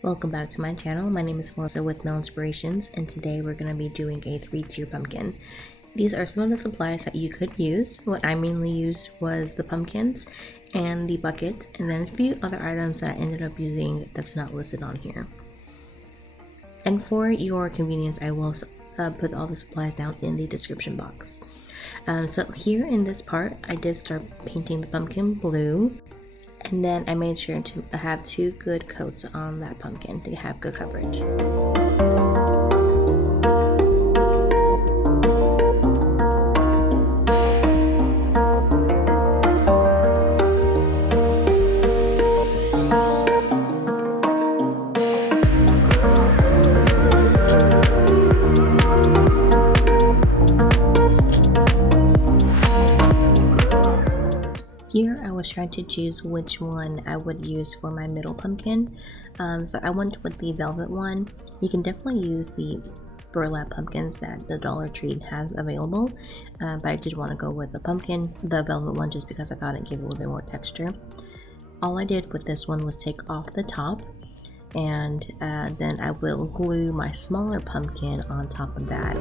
Welcome back to my channel. My name is Melissa with Mel Inspirations, and today we're going to be doing a 3-tier pumpkin. These are some of the supplies that you could use. What I mainly used was the pumpkins and the bucket, and then a few other items that I ended up using that's not listed on here. And for your convenience, I will put all the supplies down in the description box. So here in this part, I did start painting the pumpkin blue. And then I made sure to have 2 good coats on that pumpkin to have good coverage. Here I was trying to choose which one I would use for my middle pumpkin. So I went with the velvet one. You can definitely use the burlap pumpkins that the Dollar Tree has available, but I did want to go with the velvet one, just because I thought it gave a little bit more texture. All I did with this one was take off the top, and then I will glue my smaller pumpkin on top of that.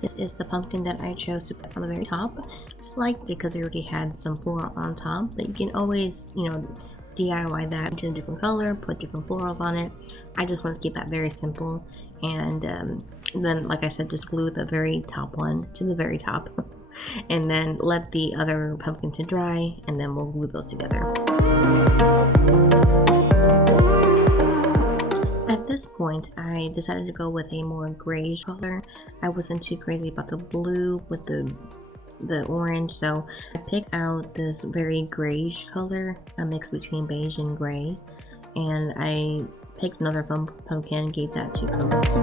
This is the pumpkin that I chose to put on the very top. I liked it because it already had some floral on top, but you can always, DIY that into a different color, put different florals on it. I just want to keep that very simple, and then, like I said, just glue the very top one to the very top, and then let the other pumpkin to dry, and then we'll glue those together. At this point, I decided to go with a more grayish color. I wasn't too crazy about the blue with the orange, so I picked out this very grayish color, a mix between beige and gray, and I picked another pumpkin and gave that 2 coats.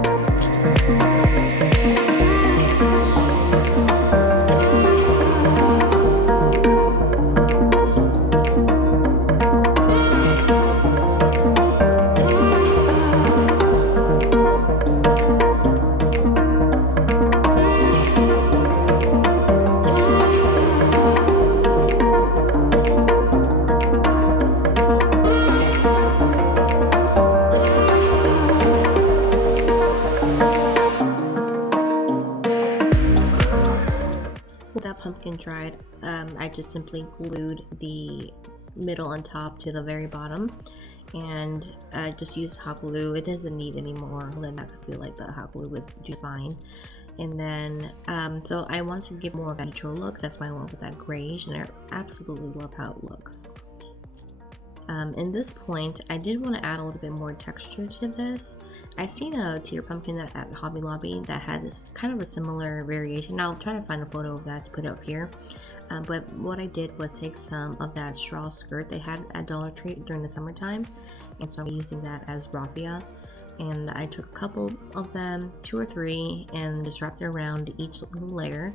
With that pumpkin dried, I just simply glued the middle and top to the very bottom, and I just used hot glue. It doesn't need any more than that because I feel like the hot glue would do fine. And then, so I wanted to give more of a natural look. That's why I went with that grayish, and I absolutely love how it looks. In this point, I did want to add a little bit more texture to this. I seen a tier pumpkin at Hobby Lobby that had this kind of a similar variation. I'll try to find a photo of that to put up here. But what I did was take some of that straw skirt they had at Dollar Tree during the summertime, and so I'm using that as raffia. And I took a couple of them, 2 or 3, and just wrapped it around each little layer.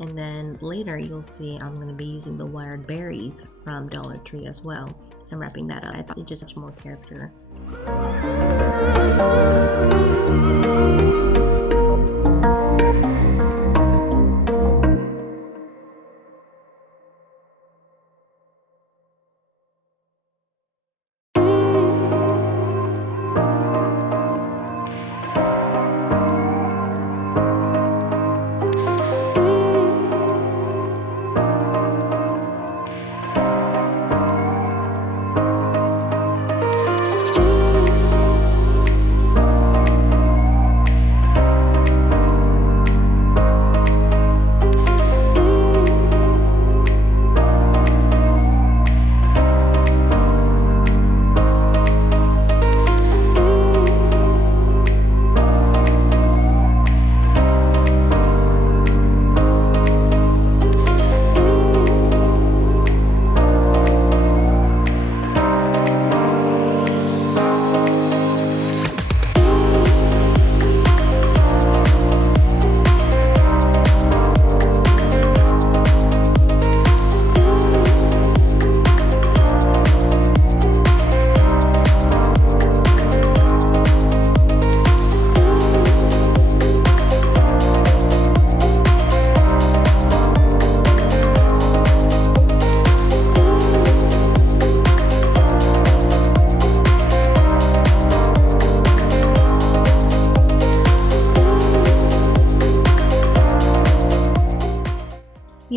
And then later you'll see I'm going to be using the wired berries from Dollar Tree as well, and wrapping that up. I thought it just much more character.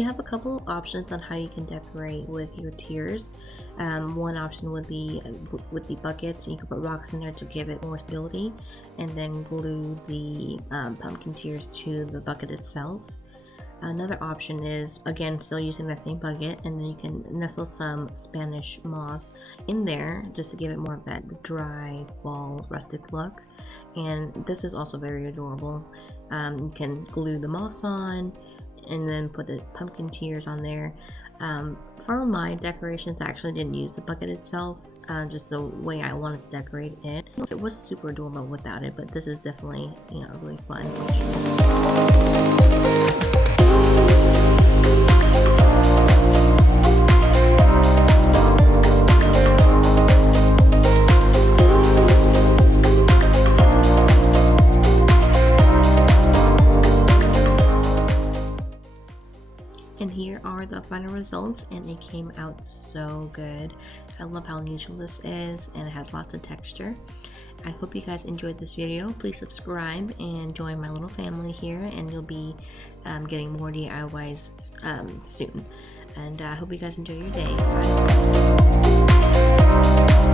you have a couple of options on how you can decorate with your tiers. One option would be with the buckets. You can put rocks in there to give it more stability, and then glue the pumpkin tiers to the bucket itself. Another option is, again, still using that same bucket, and then you can nestle some Spanish moss in there just to give it more of that dry fall rustic look. And this is also very adorable. You can glue the moss on and then put the pumpkin tiers on there. For my decorations, I actually didn't use the bucket itself, just the way I wanted to decorate it. It was super adorable without it, but this is definitely, you know, really fun. And here are the final results, and it came out so good. I love how neutral this is, and it has lots of texture. I hope you guys enjoyed this video. Please subscribe and join my little family here, and you'll be getting more DIYs soon. And I hope you guys enjoy your day. Bye.